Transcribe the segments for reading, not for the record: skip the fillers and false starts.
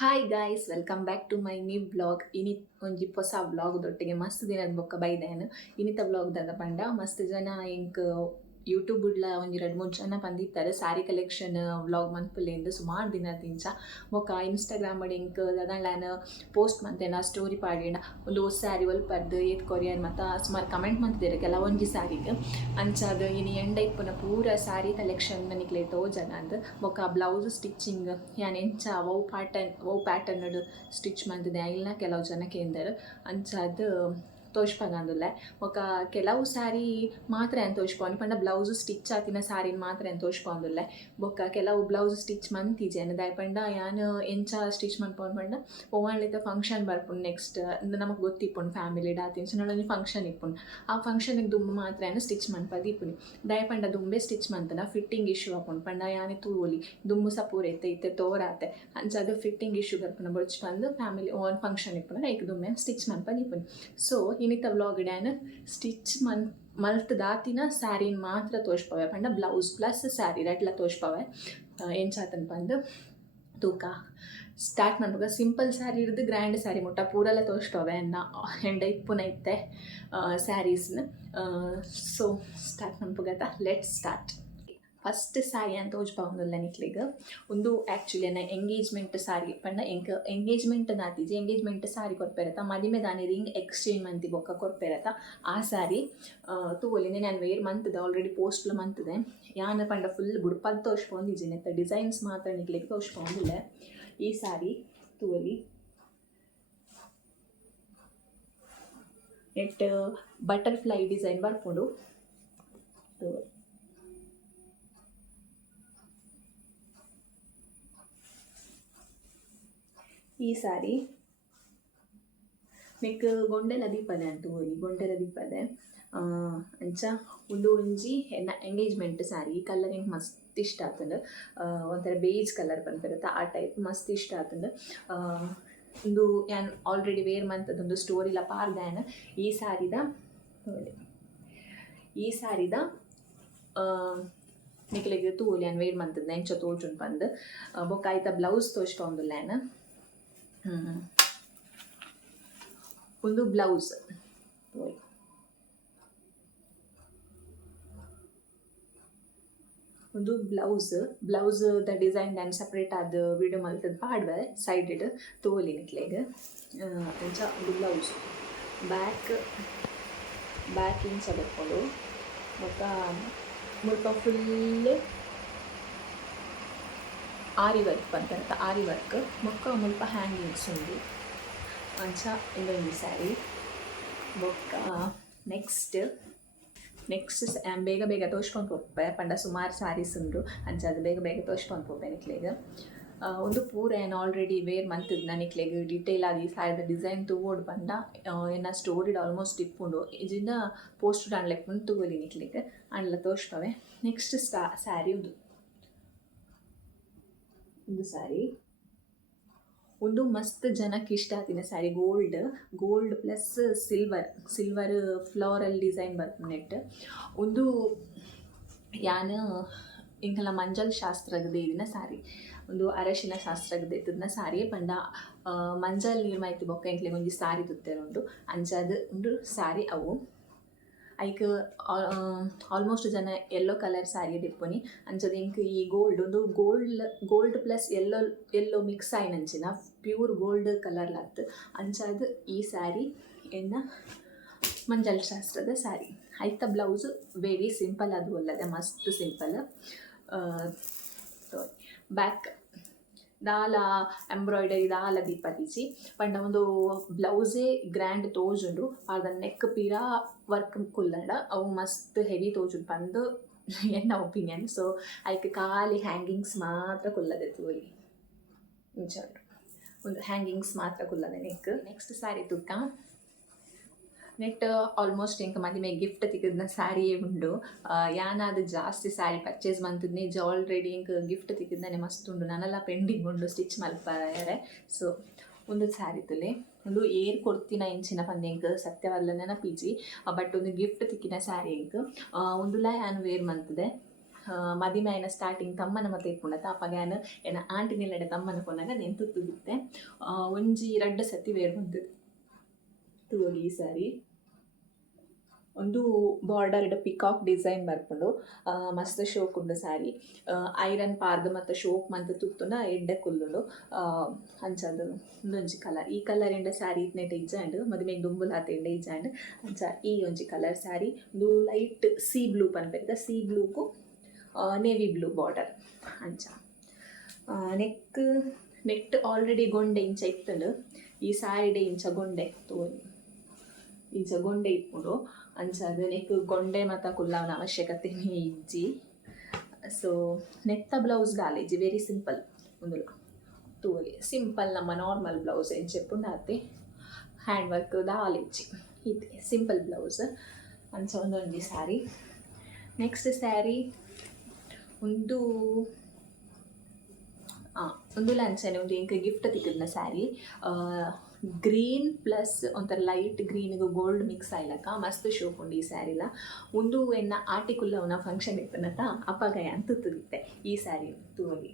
Hi guys, welcome back to my new blog. ಒಂಜಿ ಹೊಸ ಬ್ಲಾಗ್ದೊಟ್ಟಿಗೆ ಮಸ್ತ್ ದಿನದ ಬೊಕ್ಕ ಬೈದೇನು. ಇನ್ನಿತ ಬ್ಲಾಗ್ದಾಗ ಪಂಡ ಮಸ್ತ್ ಜನ ಇಂಕ್ ಯೂಟ್ಯೂಬ್ ಉಡ್ಲ ಒಂಜಿ 2-3 ಜನ ಬಂದಿತ್ತಾರೆ ಸ್ಯಾರಿ ಕಲೆಕ್ಷನ್ ವ್ಲಾಗ್ ಮನ್ಪುಲೆಂದು ಸುಮಾರು ದಿನದಿಂಚ. ಬೊಕ್ಕ ಇನ್ಸ್ಟಾಗ್ರಾಮ್ ಅಡಿ ಇಂಕ್ ದಾದಾಂಡ್ಲ ಪೋಸ್ಟ್ ಮಂತೇನ ಸ್ಟೋರಿ ಪಾಡಿನ ಒಂದು ಸ್ಯಾರಿ ಒಲ್ಪರ್ದು ಏತ್ ಕೊರಿಯನ್ ಮತ್ತು ಸುಮಾರು ಕಮೆಂಟ್ ಮಂತಿದ್ದೇನೆ ಕೆಲವೊಂಜಿ ಸ್ಯಾರಿಗೆ ಅಂಚಾದ ಇನಿ ಎಂಡ ಇಪ್ಪುನ ಪೂರ ಸ್ಯಾರಿ ಕಲೆಕ್ಷನ್ ನಿಕ್ಲೆ ತೋಜನ ಅಂದ್. ಬೊಕ್ಕ ಬ್ಲೌಸ್ ಸ್ಟಿಚ್ಚಿಂಗ್ ಯಾನ್ ಎಂಚ ವೌ ಪ್ಯಾಟರ್ನ್ ಸ್ಟಿಚ್ ಮಂತಿದೆ ಇಲ್ನ ಕೆಲವು ಜನ ಕೇಂದರು ಅಂಚಾದ ತೋಜ್ಪಂದುಲ್ಲೆ. ಬೊಕ್ಕ ಕೆಲವು ಸ್ಯಾರಿ ಮಾತ್ರ ಏನು ತೋಜ್ಪೊಂಡು ಪಂಡ ಬ್ಲೌಸ್ ಸ್ಟಿಚ್ ಆತಿನ ಸ್ಯಾರಿನ ಮಾತ್ರ ಏನು ತೋಜ್ಪೊಂದುಲ್ಲೆ. ಬೊಕ್ಕ ಕೆಲವು ಬ್ಲೌಸ್ ಸ್ಟಿಚ್ ಮಂತಿಜೆನ್ ದಾಯ್ ಪಂಡ ಯಾನ್ ಎಂಚ ಸ್ಟಿಚ್ ಮನ್ಪೊಂಡು ಪಂಡ ಒವ್ವಾಣ್ಲಿತ ಫಂಕ್ಷನ್ ಬರ್ಪುಂಡು ನೆಕ್ಸ್ಟ್ ನಮಗೆ ಗೊತ್ತಿಪ್ಪುಂಡು ಫ್ಯಾಮಿಲಿ ಡಾತಿಂಚ ನಡೊಂಜಿ ಫಂಕ್ಷನ್ ಇಪ್ಪುಂಡು. ಆ ಫಂಕ್ಷನ್ಗೆ ದುಂಬು ಮಾತ್ರ ಏನು ಸ್ಟಿಚ್ ಮನ್ಪದು ಇಪ್ಪುನಿ. ದಾಯ್ ಪಂಡ ದುಂಬೆ ಸ್ಟಿಚ್ ಮಂತನ ಫಿಟ್ಟಿಂಗ್ ಇಶ್ಯೂ ಆಪುಂಡು ಪಂಡ ಯಾನೆ ತೂವೊಲಿ ದುಂಬು ಸಪೂರ ಇತ್ತೆ ತೋರಾತೆ ಅಂಚಾದ ಫಿಟ್ಟಿಂಗ್ ಇಶ್ಯೂ ಬರ್ಪುನ ಬೊಡ್ಚ್ ಬಂದು ಫ್ಯಾಮಿಲಿ ಓನ್ ಫಂಕ್ಷನ್ ಇಪ್ಪುನ ಲೈಕ್ ದುಂಬೆ ಸ್ಟಿಚ್ ಮನ್ಪದು ಇಪ್ಪುನಿ. ಸೊ ಇನ್ನಿತ ವ್ಲಾಗ್ ಡ್ಯಾನ್ ಸ್ಟಿಚ್ ಮಲ್ತ್ ದಾತಿನ ಸ್ಯಾರಿನ ಮಾತ್ರ ತೋಜ್ಪವೆ ಪಂಡ ಬ್ಲೌಸ್ ಪ್ಲಸ್ ಸ್ಯಾರಿ ರೆಡ್ಲ ತೋಜ್ಪವೆ. ಎಂಚಾತನ್ ಪಂದ್ ತೂಕ ಸ್ಟಾರ್ಟ್ ಮಾಡ್ಬೇಕು. ಸಿಂಪಲ್ ಸ್ಯಾರಿ ಇರ್ದು ಗ್ರ್ಯಾಂಡ್ ಸ್ಯಾರಿ ಮುಟ್ಟ ಪೂರೆಲ್ಲ ತೋಜ್ಪವೆ ಅನ್ನ ಎಂಡ ಇಪ್ಪುನ ಇತ್ತೆ ಸ್ಯಾರೀಸ್ನ. ಸೊ ಸ್ಟಾರ್ಟ್ ಮಾಡ್ಬೋಗತ್ತ, ಲೆಟ್ ಸ್ಟಾರ್ಟ್. ಫಸ್ಟ್ ಸ್ಯಾರಿ ಅಂತ ತೋಜ್ಪವೊಂದುಲ್ಲ ನಿಕ್ಲಿಗೆ ಒಂದು ಆ್ಯಕ್ಚುಲಿ ಎಂಗೇಜ್ಮೆಂಟ್ ಸ್ಯಾರಿ ಪಂಡ ಎಂಗೇಜ್ಮೆಂಟ್ ನಾತಿಜಿ ಎಂಗೇಜ್ಮೆಂಟ್ ಸ್ಯಾರಿ ಕೊರ್ಪೆರತ್ತ ಮದಿಮೆ ದಾನಿ ರಿಂಗ್ ಎಕ್ಸ್ಚೇಂಜ್ ಮಂತಿ ಬೊಕ್ಕ ಕೊರ್ಪೆರತ್ತ ಆ ಸ್ಯಾರಿ ತೂವೊಲಿಂದೆ ನಾನು ವೇರ್ ಮಂತದೆ ಆಲ್ರೆಡಿ ಪೋಸ್ಟ್ಲು ಮಂತದೆ. ಯಾನ್ ಪಂಡ ಫುಲ್ ಬುಡ್ಪದ್ ತೋಜ್ಪೊಂದಿಜಿನಿ ಅಂತ ಡಿಸೈನ್ಸ್ ಮಾತ್ರ ನಿಕ್ಲಿಗೆ ತೋಜ್ಪೊಂದಿಲ್ಲ. ಈ ಸ್ಯಾರಿ ತೂವೊಲಿ ನೆಟ್ ಬಟರ್ಫ್ಲೈ ಡಿಸೈನ್ ಬರ್ಪುಂಡು. ಈ ಸ್ಯಾರಿ ನೆಕ್ ಗೊಂಡೆಲ ದೀಪದೆ ಅಂತ ಹೋಗಿ ಗೊಂಡೆಲ ದೀಪದೆ ಅಂಚ ಒಂದು ಒಂಜಿ ಎಂಗೇಜ್ಮೆಂಟ್ ಸ್ಯಾರಿ. ಈ ಕಲರ್ ಹಿಂಗೆ ಮಸ್ತ್ ಇಷ್ಟ ಆತಂದು. ಒಂಥರ ಬೇಜ್ ಕಲರ್ ಬಂದಿರುತ್ತೆ ಆ ಟೈಪ್ ಮಸ್ತ್ ಇಷ್ಟ ಆತಂದು. ಒಂದು ಏನು ಆಲ್ರೆಡಿ ವೇರ್ ಮಂತದೊಂದು ಸ್ಟೋರಿಲ ಪಾರ್ದ್ಯಾನ ಈ ಸ್ಯಾರಿದ ನಿಕ್ಲೆಗ್ ತೂವೊಲಿ ಏನು ವೇರ್ ಮಂತದ ಎಂಚ ತೋಜುಂಡು ಪಂದ್. ಬೊಕ್ಕ ಆಯ್ತ ಬ್ಲೌಸ್ ತೋಜ್ಪೊಂದುಲ್ಲ ಏನು. ಒಂದು blouse the design Dan separate ಆದ ವಿಡಿಯೋ ಮಲ್ತದ ಪಾಡ್ವೆ ಸೈಡೆಡ್ ತೋಲಿ ನಿಕ್ಲೆಗ್. ಅಂಚ ಒಂದು ಬ್ಲೌಸ್ ಬ್ಯಾಕ್ ಇಂಚ ಬರ್ಕೊಂಡು ಮತ್ತು ಮುಲ್ಪ ಫುಲ್ ಆರಿ ವರ್ಕ್ ಬಂದಿರುತ್ತೆ. ಆರಿ ವರ್ಕ್ ಮೊಕ್ಕ ಮುಲ್ಪ ಹ್ಯಾಂಗಿಂಗ್ಸ್ ಉಂಡು ಅಂಚ ಇನ್ನೊಂದು ಸ್ಯಾರಿ. ಬೊಕ್ಕ ನೆಕ್ಸ್ಟ್ ಬೇಗ ತೋಜ್ಕೊಂಡು ಹೋಗ್ಬೆ ಪಂಡ ಸುಮಾರು ಸ್ಯಾರೀಸ್ ಉಂಡು ಅಂಚ ಅದು ಬೇಗ ತೋಜ್ಕೊಂಡು ಹೋಗ್ಬೆ ನಿಕ್ಲೆಗ್. ಒಂದು ಪೂರ ಏನು ಆಲ್ರೆಡಿ ವೇರ್ ಮಂತದ ನಿಕ್ಲೆಗ್ ಡಿಟೇಲ್ ಆಗಿ ಸ್ಯಾರಿದ ಡಿಸೈನ್ ತೂವೋಡು ಪಂಡ ಏನ ಸ್ಟೋರಿಡ್ ಆಲ್ಮೋಸ್ಟ್ ಇಪ್ಪುಂಡು ಇಜಿಂದ ಪೋಸ್ಟ್ ಆಣ್ಲೆಪ್ಪುಂಡು ತೂವೊಲಿ ನಿಕ್ಲೆಗ್ ಅಂಡ್ಲ ತೋಜ್ಪವೆ. ನೆಕ್ಸ್ಟ್ ಸ್ಯಾರಿ ಒಂದು ಸ್ಯಾರಿ ಒಂದು ಮಸ್ತ್ ಜನಕ್ಕೆ ಇಷ್ಟ ಆತಿನ sari. Gold plus silver floral design ಬರ್ಪುನೆಟ್ ಒಂದು ಯಾನ್ ಇಂಕಲ ಮಂಜಲ್ ಶಾಸ್ತ್ರಗದ ಇದಿನ ಸ್ಯಾರಿ. ಒಂದು ಅರಶಿನ ಶಾಸ್ತ್ರಗದ ಇತ್ತಿನ ಸ್ಯಾರಿ ಪಂಡ ಮಂಜಲ್ ನೀರು ಮಾಹಿತಿ ಬೊಕ್ಕ ಇಂಕ್ಲೆಗ್ ಒಂಜಿ ಸ್ಯಾರಿ ತುತ್ತೇರುಂಡು ಅಂಚಾದ ಉಂಡು ಸ್ಯಾರಿ. ಅವು ಐಕ್ ಆಲ್ಮೋಸ್ಟ್ ಜನ ಯೆಲ್ಲೋ ಕಲರ್ ಸ್ಯಾರಿ ದಿಪ್ಪುನಿ ಅಂಚದ ಇಂಕ್ ಈ ಗೋಲ್ಡ್ ಪ್ಲಸ್ ಎಲ್ಲೋ ಮಿಕ್ಸ್ ಆಯ್ನಂಚಿನ ಪ್ಯೂರ್ ಗೋಲ್ಡ್ ಕಲರ್ ಲಾತ್ ಅಂಚಾದ ಈ ಸ್ಯಾರಿ ಎನ್ನ ಮಂಜಲ್ ಶಾಸ್ತ್ರದ ಸ್ಯಾರಿ. ಐತ ಬ್ಲೌಸ್ ವೆರಿ ಸಿಂಪಲ್ ಅದು ಅಲ್ಲದೆ ಮಸ್ತ್ ಸಿಂಪಲ್. ಬ್ಯಾಕ್ ದಾಲ ಎಂಬ್ರಾಯ್ಡರಿ ದಾಲ ದೀಪದಿಜಿ ಪಂಡ ಒಂದು ಬ್ಲೌಸೇ ಗ್ರ್ಯಾಂಡ್ ತೋಜುಂಡು ಪಾರ್ದ ನೆಕ್ ಪೀರ ವರ್ಕ್ ಕುಲ್ಲಂಡ ಅವು ಮಸ್ತ್ ಹೆವಿ ತೋಜುಂಡು ಪಂದು ಎನ್ನ ಒಪಿನಿಯನ್. ಸೊ ಐಕ್ ಖಾಲಿ ಹ್ಯಾಂಗಿಂಗ್ಸ್ ಮಾತ್ರ ಕುಲ್ಲದೆ ತೂವೊಲಿ ಇಂಚ ಒಂದು ಹ್ಯಾಂಗಿಂಗ್ಸ್ ಮಾತ್ರ ಕುಲ್ಲದೆ ನೆಕ್ಸ್ಟ್ ಸ್ಯಾರಿ ತುಕ್ಕ ನೆಟ್ ಆಲ್ಮೋಸ್ಟ್ ಇಂಕ ಮದಿಮೆ ಗಿಫ್ಟ್ ತಿಕ್ಕದ್ನ ಸ್ಯಾರಿಯೇ ಉಂಡು. ಯಾನಾದ ಜಾಸ್ತಿ ಸ್ಯಾರಿ ಪರ್ಚೇಸ್ ಮಂತದ್ನೇ ಆಲ್ರೆಡಿ ಇಂಕ ಗಿಫ್ಟ್ ತಿಕ್ಕದ್ನೇ ಮಸ್ತ್ ಉಂಡು ನನಲ್ಲ ಪೆಂಡಿಂಗ್ ಉಂಡು ಸ್ಟಿಚ್ ಮಲ್ಪರೆ. ಸೊ ಒಂದು ಸ್ಯಾರಿ ತುಲೆ ಒಂದು ಏರ್ ಕೊಡ್ತಿನ ಇಂಚಿನ ಪಂದೆ ಇಂಕ ಸತ್ಯವಲ್ಲ ನೆನಪಿಜಿ ಬಟ್ ಒಂದು ಗಿಫ್ಟ್ ತಿಕ್ಕಿನ ಸ್ಯಾರಿ ಇಂಕ್ ಒಂದುಲ ಯಾನ್ ವೇರ್ ಮಂತದೆ ಮದಿಮೆ ಆಯ್ನ ಸ್ಟಾರ್ಟಿಂಗ್ ತಮ್ಮನ ಮತ್ತೆ ಇಪ್ಪುಂಡತ ಅಪ್ಪಗ್ಯಾನ ಏನ ಆಂಟಿನೆಲ್ಲಡೆ ತಮ್ಮನ ಕೊನಾಗ ನೆನ್ ತುತ್ತುದಿತ್ತೆ ಒಂಜಿ 2 ಸತಿ ವೇರ್ ಬಂದದ್ದು ತೋಲಿ ಈ ಸಾರಿ ಒಂದು ಬಾರ್ಡರ್ಡ್ ಪಿಕಾಕ್ ಡಿಸೈನ್ ಬರ್ಕೊಂಡು ಮಸ್ತ್ ಶೋಕ್ ಉಂಡು ಸಾರಿ ಐರನ್ ಪಾರ್ದು ಮತ್ತು ಶೋಕ್ ಮಂತ್ ತುತ್ತುನ ಎಡ್ಡೆ ಕುಲ್ಲುಂಡು ಅಂಚದು ಒಂದೊಂಜಿ ಕಲರ್ ಈ ಕಲರ್ ಎಂಡ ಸ್ಯಾರಿ ಇತ್ನೆಟ್ ಇಜ್ಜಾಂಡ್ ಮದುವೆಗೆ ದುಂಬುಲ್ ಹಾತ ಎಂಡ ಇಜ್ಜಾಂಡ್ ಅಂಚ ಈ ಒಂಜಿ ಕಲರ್ ಸ್ಯಾರಿ ಒಂದು ಲೈಟ್ ಸೀ ಬ್ಲೂ ಪನ್ಪೆರ್ದ ಸೀ ಬ್ಲೂಗೂ ನೇವಿ ಬ್ಲೂ ಬಾರ್ಡರ್ ಅಂಚ ನೆಟ್ ಆಲ್ರೆಡಿ ಗೊಂಡೆ ಇಂಚ ಇತ್ತಂಡು ಈ ಸ್ಯಾರಿಡೆ ಇಂಚ ಗೊಂಡೆ ತೋಲಿ ಇಂಚ ಗೊಂಡೆ ಇಪ್ಪುಂಡು ಅಂಚದು ನೆಕ್ ಗೊಂಡೆ ಮತ್ತು ಕುಲ್ಲವನ ಅವಶ್ಯಕತೆ ಇಜ್ಜಿ ಸೊ ನೆತ್ತ ಬ್ಲೌಸ್ ದಾಲೇಜಿ ವೆರಿ ಸಿಂಪಲ್ ಒಂದುಲ ತೂವಲಿ ಸಿಂಪಲ್ ನಮ್ಮ ನಾರ್ಮಲ್ ಬ್ಲೌಸ್ ಎಂಚೆಪ್ಪುಂಡು ಆತೆ ಹ್ಯಾಂಡ್ ವರ್ಕ್ ದಾಲೇಜಿ ಇದೆ ಸಿಂಪಲ್ ಬ್ಲೌಸ್ ಅಂಚ ಒಂದೊಂದು ಸ್ಯಾರಿ ನೆಕ್ಸ್ಟ್ ಸ್ಯಾರಿ ಒಂದು ಲಂಚನೆ ಒಂದು ಎಂಕ್ ಗಿಫ್ಟ್ ತಿಕ್ಕದ್ನ ಸ್ಯಾರಿ ಗ್ರೀನ್ ಪ್ಲಸ್ ಒಂಥರ ಲೈಟ್ ಗ್ರೀನ್ಗೆ ಗೋಲ್ಡ್ ಮಿಕ್ಸ್ ಆಯ್ಲಕ್ಕ ಮಸ್ತ್ ಶೋಕ್ ಉಂಡು ಈ ಸ್ಯಾರಿಲ ಒಂದು ಎನ್ನ ಆರ್ಟಿಕುಲ್ ಅವನ ಫಂಕ್ಷನ್ ಇತ್ತನತ ಅಪ್ಪಗಾಯ ಅಂತುತ್ತಿತ್ತೆ ಈ ಸ್ಯಾರಿ ತೂವಲಿ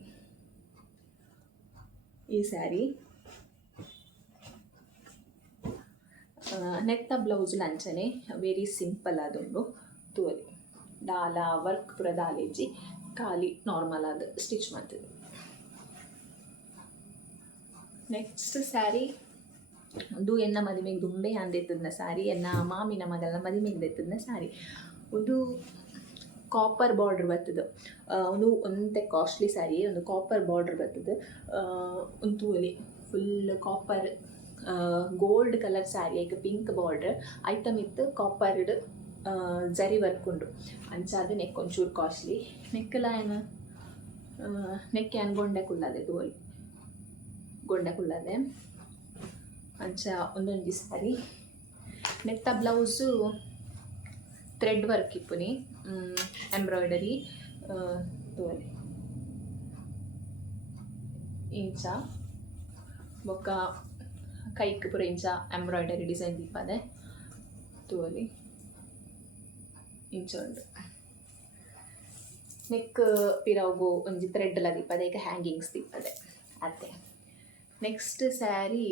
ಈ ಸ್ಯಾರಿ ನೆತ್ತ ಬ್ಲೌಸ್ ಲಂಚನೆ ವೆರಿ ಸಿಂಪಲ್ ಆದುಂಡು ತೂವಲಿ ದಾಲ ವರ್ಕ್ ಪುರ ದಾಲೇಜಿ ಖಾಲಿ ನಾರ್ಮಲ್ ಆದ ಸ್ಟಿಚ್ ಮಾಡ್ತಿದ್ದೆ ನೆಕ್ಸ್ಟ್ ಸ್ಯಾರಿ ಒಂದು ಎನ್ನ ಮದುವೆಗೆ ದುಂಬೆ ಅಂದೆತ್ತದನ್ನ ಸ್ಯಾರಿ ಎನ್ನ ಮಾಮಿನ ಮಗಲ ಮದುವೆಗೆ ದೆತ್ತದನ್ನ ಸ್ಯಾರಿ ಒಂದು ಕಾಪರ್ ಬಾರ್ಡ್ರ್ ಬರ್ತದೆ ಒಂದು ಒಂತೆ ಕಾಸ್ಟ್ಲಿ ಸ್ಯಾರಿ ಒಂದು ಕಾಪರ್ ಬಾರ್ಡ್ರ್ ಬರ್ತದೆ ಒಂದು ತೂಲಿ full copper gold colour sari ಐಕ್ ಪಿಂಕ್ ಬಾರ್ಡ್ರ್ ಐಟಮ್ ಇತ್ತು ಕಾಪರ್ಡ್ ಜರಿ ವರ್ಕ್ ಉಂಡು ಅಂಚ ಅದು ನೆಕ್ ಒಂಚೂರು ಕಾಸ್ಟ್ಲಿ ನೆಕ್ಕೆಲ್ಲ ಏನು ನೆಕ್ ಏನು ಗೊಂಡೆ ಕುಲ್ಲದೆ ತೋಲಿ ಗೊಂಡೆ ಕುಲ್ಲದೆ ಅಂಚ ಒಂದೊಂದು ಸ್ಯಾರಿ ನೆತ್ತ ಬ್ಲೌಸು ಥ್ರೆಡ್ ವರ್ಕ್ ಇಪ್ಪುನಿ ಎಂಬ್ರಾಯ್ಡರಿ ತೋಲಿ ಇಂಚ ಬೊಕ್ಕ ಕೈಕ್ ಪುರ ಇಂಚ ಎಂಬ್ರಾಯ್ಡರಿ ಡಿಸೈನ್ ದಿಪ್ಪದೆ ತೋಲಿ ಇಂಚ ಉಂಡು ನೆಕ್ ಪಿರವುಗು ಒಂಜಿ ಥ್ರೆಡ್ಲ ದಿಪ್ಪದೆ ಈಗ ಹ್ಯಾಂಗಿಂಗ್ಸ್ ದಿಪ್ಪದೆ ಅತ್ತೆ ನೆಕ್ಸ್ಟ್ ಸ್ಯಾರಿ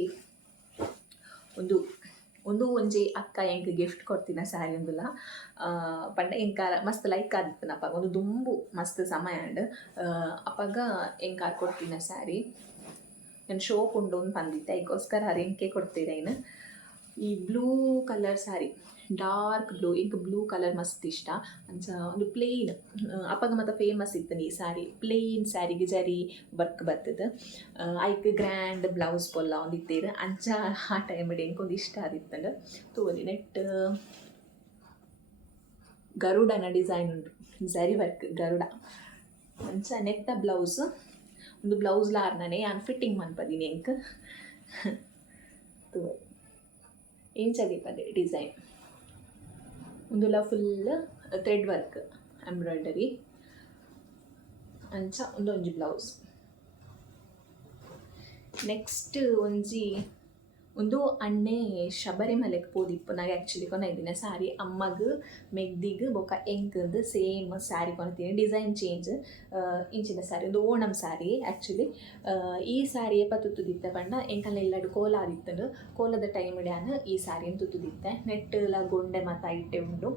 ಒಂಜಿ ಅಕ್ಕ ಎಂಕ್ ಗಿಫ್ಟ್ ಕೊಡ್ತಿನ ಸ್ಯಾರಿ ಒಂದುಲ ಪಂಡ ಎಂಕ ಮಸ್ತ್ ಲೈಕ್ ಆದಿತ್ತು ಅಪ್ಪಾಗ ಒಂದು ದುಂಬು ಮಸ್ತ್ ಸಮಯ ಅಂಡ್ ಅಪ್ಪಾಗ ಎಂಕ ಕೊಡ್ತಿನ ಸ್ಯಾರಿ ನಾನು ಶೋಕ್ ಉಂಡು ಅಂತ ಬಂದಿದ್ದೆ ಈಗೋಸ್ಕರ ಎಂಕೆ ಕೊಡ್ತಿದ್ದೇನೆ ಈ blue colour sari dark blue ink blue colour ಮಸ್ತ್ ಇಷ್ಟ ಅಂಚ ಒಂದು ಪ್ಲೇನ್ ಅಪ್ಪಗ ಮತ್ತು ಫೇಮಸ್ ಇತ್ತು ಈ ಸ್ಯಾರಿ ಪ್ಲೇನ್ ಸ್ಯಾರಿಗೆ ಜರಿ ವರ್ಕ್ ಬರ್ತದೆ ಐಕ್ ಗ್ರ್ಯಾಂಡ್ ಬ್ಲೌಸ್ ಪೊಲ್ಲ ಒಂದು ಇತ್ತೇರು ಅಂಚ ಆ ಟೈಮಿಡ್ ಎಂಕೊಂದು ಇಷ್ಟ ಆದಿತ್ತಂಡು ತೋಲಿ ನೆಟ್ ಗರುಡನ ಡಿಸೈನ್ ಉಂಟು ಜರಿ ವರ್ಕ್ ಗರುಡ ಅಂಚ ನೆತ್ತ ಬ್ಲೌಸ್ ಒಂದು ಬ್ಲೌಸ್ಲಾರ್ನೇ ನಾನು ಫಿಟ್ಟಿಂಗ್ ಮನ್ಪದೀನಿ ಎಂಕ್ ತೋಲಿ ಇಂಚದಿಪ್ಪದೆ ಡಿಸೈನ್ ಒಂದುಲ ಫುಲ್ ಥ್ರೆಡ್ ವರ್ಕ್ ಎಂಬ್ರಾಯ್ಡರಿ ಅಂಚ ಒಂದೊಂಜಿ ಬ್ಲೌಸ್ ನೆಕ್ಸ್ಟ್ ಒಂಜಿ ಒಂದು ಅಣ್ಣೆ ಶಬರಿಮಲೆಗೆ ಪೋದಿಪ್ಪು ನಾಗೆ ಆ್ಯಕ್ಚುಲಿ ಕೊನೆದಿನ ಸ್ಯಾರಿ ಅಮ್ಮಗ್ ಮೆಗ್ದಿಗ್ ಬೊಕ್ಕ ಎಂಕಂದು ಸೇಮ್ ಸ್ಯಾರಿ ಕೊನೆತೀನಿ ಡಿಸೈನ್ ಚೇಂಜ್ ಇಂಚಿನ ಸ್ಯಾರಿ ಒಂದು ಓಣಂ ಸ್ಯಾರಿ ಆ್ಯಕ್ಚುಲಿ ಈ ಸ್ಯಾರಿಯೇ ತುತ್ತುದಿತ್ತೆ ಪಂಡ ಎಂಕಲ್ಲ ಎಲ್ಲಾಡು ಕೋಲ ಆದಿತ್ತಂಡು ಕೋಲದ ಟೈಮ್ ಡ್ಯಾನ್ ಈ ಸ್ಯಾರಿಯನ್ನು ತುತ್ತುದಿತ್ತೆ ನೆಟ್ಟಲ ಗೊಂಡೆ ಮತ್ತು ಐಟೆ ಉಂಡು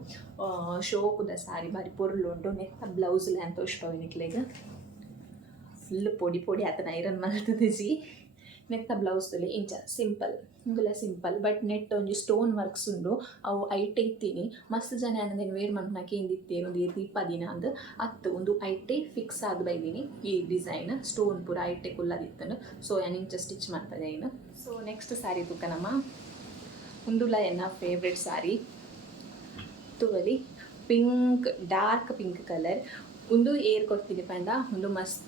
ಶೋಕುದ ಸ್ಯಾರಿ ಬಾರಿ ಪೊರ್ಲುಂಡು ನೆತ್ತ ಬ್ಲೌಸ್ಲೆ ಅಂತ ಇಷ್ಟವಿನಿಕ್ಲೆಗ್ ಫುಲ್ ಪೊಡಿ ಪೊಡಿ ಆತನ ಐರನ್ ಮಲ್ತದಿಜಿ ನೆತ್ತ ಬ್ಲೌಸ್ ತುಲಿ ಇಂಚ ಸಿಂಪಲ್ ಇಂಗುಲ ಸಿಂಪಲ್ ಬಟ್ ನೆಟ್ ಒಂಜಿ ಸ್ಟೋನ್ ವರ್ಕ್ಸ್ ಉಂಡು ಅವು ಐಟೆ ಇತ್ತೀನಿ ಮಸ್ತ್ ಜನ ಅನ್ನದೇನು ವೇರ್ ಮನ್ಪನಕ್ಕೆ ಏನಿತ್ತೇನು ಒಂದು 20 ದಿನ ಅಂದು ಅತ್ತು ಒಂದು ಐಟೆ ಫಿಕ್ಸ್ ಆದ ಬೈದಿನಿ ಈ ಡಿಸೈನ್ ಸ್ಟೋನ್ ಪೂರ ಐಟೆ ಕುಲ್ಲದಿತ್ತನು ಸೊ ಏನು ಇಂಚ ಸ್ಟಿಚ್ ಮಾಡ್ತದೆ ಏನು ಸೊ ನೆಕ್ಸ್ಟ್ ಸ್ಯಾರಿ ತುಕ್ಕ ನಮ್ಮ ಉಂದುಲ ಎನ್ನ ಫೇವ್ರೆಟ್ ಸ್ಯಾರಿ ತುವಲಿ ಪಿಂಕ್ ಡಾರ್ಕ್ ಪಿಂಕ್ ಕಲರ್ ಒಂದು ಏರ್ ಕೊಡ್ತೀನಿ ಪಂಡ ಒಂದು ಮಸ್ತ್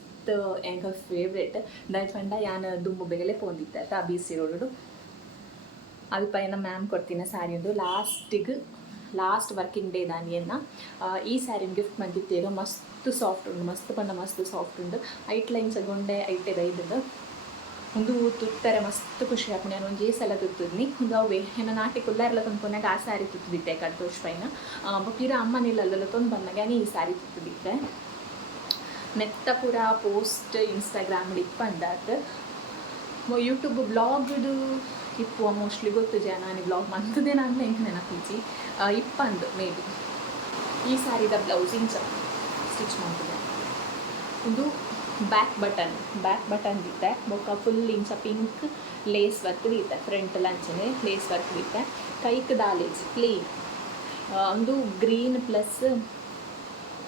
ಎಂಕ ಫೇವ್ರೆಟ್ ದಾಯ್ ಪಂಡ ಯಾನು ದುಂಬು ಬೆಗಲೆ ಪೋಂದಿತ್ತೆ ಬಿ ಸಿ ರೋಡು ಅಲ್ಪ ಏನ ಮ್ಯಾಮ್ ಕೊಡ್ತೀನಿ ಸ್ಯಾರಿ ಒಂದು ಲಾಸ್ಟ್ ವರ್ಕಿಂಗ್ ಡೇ ದಾನಿಯನ್ನ ಈ ಸ್ಯಾರಿನ ಗಿಫ್ಟ್ ಮಂದಿತ್ತೇರೋ ಮಸ್ತ್ ಸಾಫ್ಟ್ ಉಂಡು ಮಸ್ತ್ ಪಂಡ ಮಸ್ತ್ ಸಾಫ್ಟ್ ಉಂಡು ಐಟ್ ಲೈನ್ಸ್ ಗೊಂಡೆ ಐಟೆ ಬೈದು ಒಂದು ತುತ್ತಾರೆ ಮಸ್ತ್ ಖುಷಿ ಆಪುಂಡು ನಾನು ಒಂಜೇ ಸಲ ತುತ್ತುದ್ನಿ ಒಂದು ಅವೇ ಏನ ನಾಟಿ ಕುಲ್ಲಾರೆಲ್ಲ ತಂದ್ಕೊಂಡಾಗ ಆ ಸ್ಯಾರಿ ತುತ್ತುದಿತ್ತೆ ಕಡ್ತೋಷ್ ಪೈನ ಪಿರ ಅಮ್ಮನಿಲ್ಲ ತೊಂದು ಬಂದಾಗ ಈ ಸ್ಯಾರಿ ತುತ್ತುದಿತ್ತೆ ನೆತ್ತ ಪೂರ ಪೋಸ್ಟ್ ಇನ್ಸ್ಟಾಗ್ರಾಮ್ ಇಪ್ಪಂದಾತು ಯೂಟ್ಯೂಬ್ ಬ್ಲಾಗ್ದು ಇಪ್ಪುವ ಮೋಸ್ಟ್ಲಿ ಗೊತ್ತು ಜನ ನಾನು ಬ್ಲಾಗ್ ಮಂತದೇ ನಾನು ಹೆಂಗೆ ನೆನಪಿಸಿ ಇಪ್ಪಂದು ಮೇ ಬಿ ಈ ಸಾರಿದ ಬ್ಲೌಸ್ ಇಂಚ ಸ್ಟಿಚ್ ಮಾಡ್ತಿದ್ದೆ ಒಂದು ಬ್ಯಾಕ್ ಬಟನ್ ದಿತ್ತೆ ಬೊಕ್ಕ ಫುಲ್ ಇಂಚ ಪಿಂಕ್ ಲೇಸ್ ವರ್ಕ್ ದಿತ್ತೆ ಫ್ರಂಟ್ ಲಂಚನೆ ಲೇಸ್ ವರ್ಕ್ ದಿತ್ತೆ ಕೈಕ್ ದಾಲೇಜ್ ಪ್ಲೇನ್ ಒಂದು ಗ್ರೀನ್ ಪ್ಲಸ್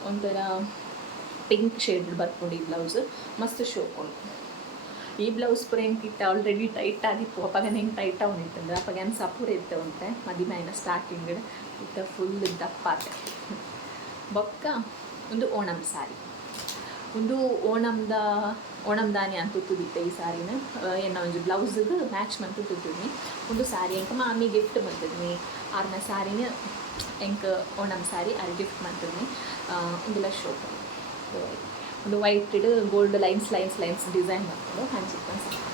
ಒಂಥರ ಪಿಂಕ್ ಶೇಡ್ ಬರ್ಕೊಂಡು ಈ ಬ್ಲೌಸ್ ಮಸ್ತ್ ಶೋಕೊಂಡು ಈ ಬ್ಲೌಸ್ ಪೂರ ಹೆಂಗಿತ್ತು ಆಲ್ರೆಡಿ ಟೈಟ್ ಆಗಿತ್ತು ಅಪ್ಪಾಗ ಹೆಂಗೆ ಟೈಟ್ ಅವನಿತ್ತಂದ್ರೆ ಅಪ್ಪಾಗ ಏನು ಸಪೂರ ಇರ್ತವಂತೆ ಮದಿಮೆನ ಸ್ಟಾರ್ಟಿಂಗ್ ಇತ್ತು ಫುಲ್ ದಪ್ಪಾತೆ ಬೊಕ್ಕ ಒಂದು ಓಣಂ ಸಾರಿ ಒಂದು ಓಣಂದಾನಿ ಅಂತ ತುತ್ತಿದ್ದೆ ಈ ಸಾರಿನ ಏನೋ ಒಂದು ಬ್ಲೌಸಿಗೆ ಮ್ಯಾಚ್ ಮಂತು ತುತ್ತಿದ್ನಿ ಒಂದು ಸಾರಿ ಹೆಂಗೆ ಮಾಮಿ ಗಿಫ್ಟ್ ಮಾಡ್ತಿದ್ನಿ ಆರ್ನ ಸಾರಿನ ಹೆಂಗೆ ಓಣಂ ಸಾರಿ ಅಲ್ಲಿ ಗಿಫ್ಟ್ ಮಾಡ್ತಿದ್ನಿ ಒಂದೆಲ್ಲ ಶೋಕ್ ಒಂದು ವೈಟ್ ಗೋಲ್ಡ್ ಲೈನ್ಸ್ ಡಿಸೈನ್ ಮಾಡ್ಕೊಂಡು ಹಂಚಿತ್ತು ಸಾಕು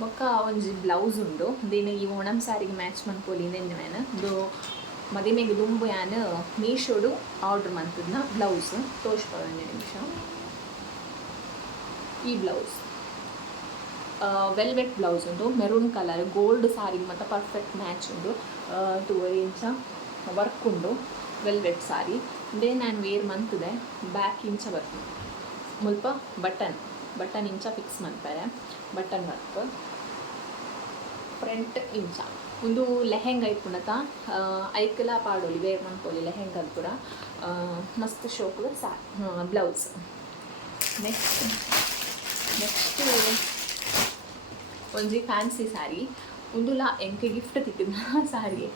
ಬೊಕ್ಕ ಒಂಜಿ ಬ್ಲೌಸ್ ಉಂಡು ದೇನು ಈ ಓಣಂ ಸಾರಿಗೆ ಮ್ಯಾಚ್ ಮಾಡ್ಕೊಳ್ಳಿ ನೆನ್ನೆವೇನು ಒಂದು ಮದಿಮೆಗೆ ದುಂಬು ಯಾನು ಮೀಶೋಡು ಆರ್ಡ್ರ್ ಮಾಡ್ತಿದ್ನ ಬ್ಲೌಸ್ ತೋರಿಸ್ಬೋದು 1 ನಿಮಿಷ ಈ ಬ್ಲೌಸ್ ವೆಲ್ವೆಟ್ ಬ್ಲೌಸ್ ಉಂಡು ಮೆರೂನ್ ಕಲರ್ ಗೋಲ್ಡ್ ಸಾರಿಗೆ ಮತ್ತು ಪರ್ಫೆಕ್ಟ್ ಮ್ಯಾಚ್ ಉಂಡು 2 ಇಂಚ ವರ್ಕ್ ಉಂಡು ವೆಲ್ವೆಟ್ ಸಾರಿ ಇದೇ ನಾನು ವೇರ್ ಮಂತಿದೆ ಬ್ಯಾಕ್ ಇಂಚ ಬರ್ತದೆ ಮುಲ್ಪ ಬಟನ್ ಇಂಚ ಫಿಕ್ಸ್ ಮಾಡ್ತಾರೆ ಬಟನ್ ವರ್ಕ್ ಫ್ರಂಟ್ ಇಂಚ ಒಂದು ಲೆಹೆಂಗ ಐಪುಣತ ಐಕಲ ಪಾಡೋಲಿ ವೇರ್ ಮಾಡ್ಕೊಳ್ಳಿ ಲೆಹೆಂಗ ಪೂರ ಮಸ್ತ್ ಶೋಕು ಬ್ಲೌಸ್ ನೆಕ್ಸ್ಟ್ ಒಂಜಿ ಫ್ಯಾನ್ಸಿ ಸಾರಿ ಉಂದುಲ ಎಂಕೆ ಗಿಫ್ಟ್ ತಿಕ್ಕಿದ ಸಾರಿ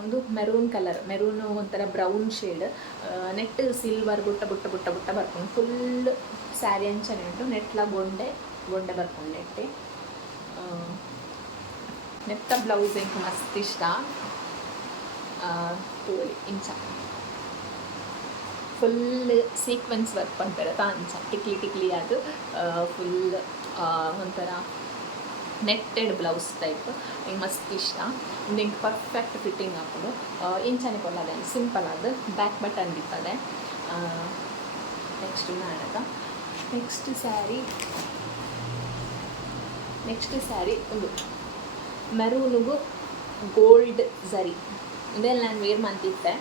ಒಂದು ಮೆರೂನ್ ಒಂಥರ ಬ್ರೌನ್ ಶೇಡ್ ನೆಟ್ ಸಿಲ್ವರ್ ಬುಟ್ಟ ಬರ್ಕೊಂಡು ಫುಲ್ ಸ್ಯಾರಿ ಅಂಚನೆ ಉಂಟು ನೆಟ್ಲ ಗೊಂಡೆ ಬರ್ಕೊಂಡು ನೆಟ್ಟೆ ನೆತ್ತ ಬ್ಲೌಸ್ ಎಂಕ್ ಮಸ್ತ್ ಇಷ್ಟ ತೋಲಿ ಇಂಚ ಫುಲ್ ಸೀಕ್ವೆನ್ಸ್ ವರ್ಕ್ ಮಾಡ್ತಾರೆ ಅಂಚ ಟಿಕ್ಲಿ ಅದು ಫುಲ್ ಒಂಥರ ನೆಟ್ಟೆಡ್ ಬ್ಲೌಸ್ ಟೈಪ್ ಹಿಂಗೆ ಮಸ್ತ್ ಇಷ್ಟ ಒಂದು ಹಿಂಗೆ ಪರ್ಫೆಕ್ಟ್ ಫಿಟ್ಟಿಂಗ್ ಹಾಕೋದು ಇಂಚನೆ ಕೊಡೋದೆ ಸಿಂಪಲ್ ಅದು ಬ್ಯಾಕ್ ಬಟನ್ ಇರ್ತದೆ ನೆಕ್ಸ್ಟ್ ನಾಡಕ ನೆಕ್ಸ್ಟ್ ಸ್ಯಾರಿ ಒಂದು ಮೆರೂನಿಗೂ ಗೋಲ್ಡ್ ಝರಿ ಇದೆಲ್ಲ ನಾನು ವೇರ್ ಮಾಡ್ತಿದ್ದೆ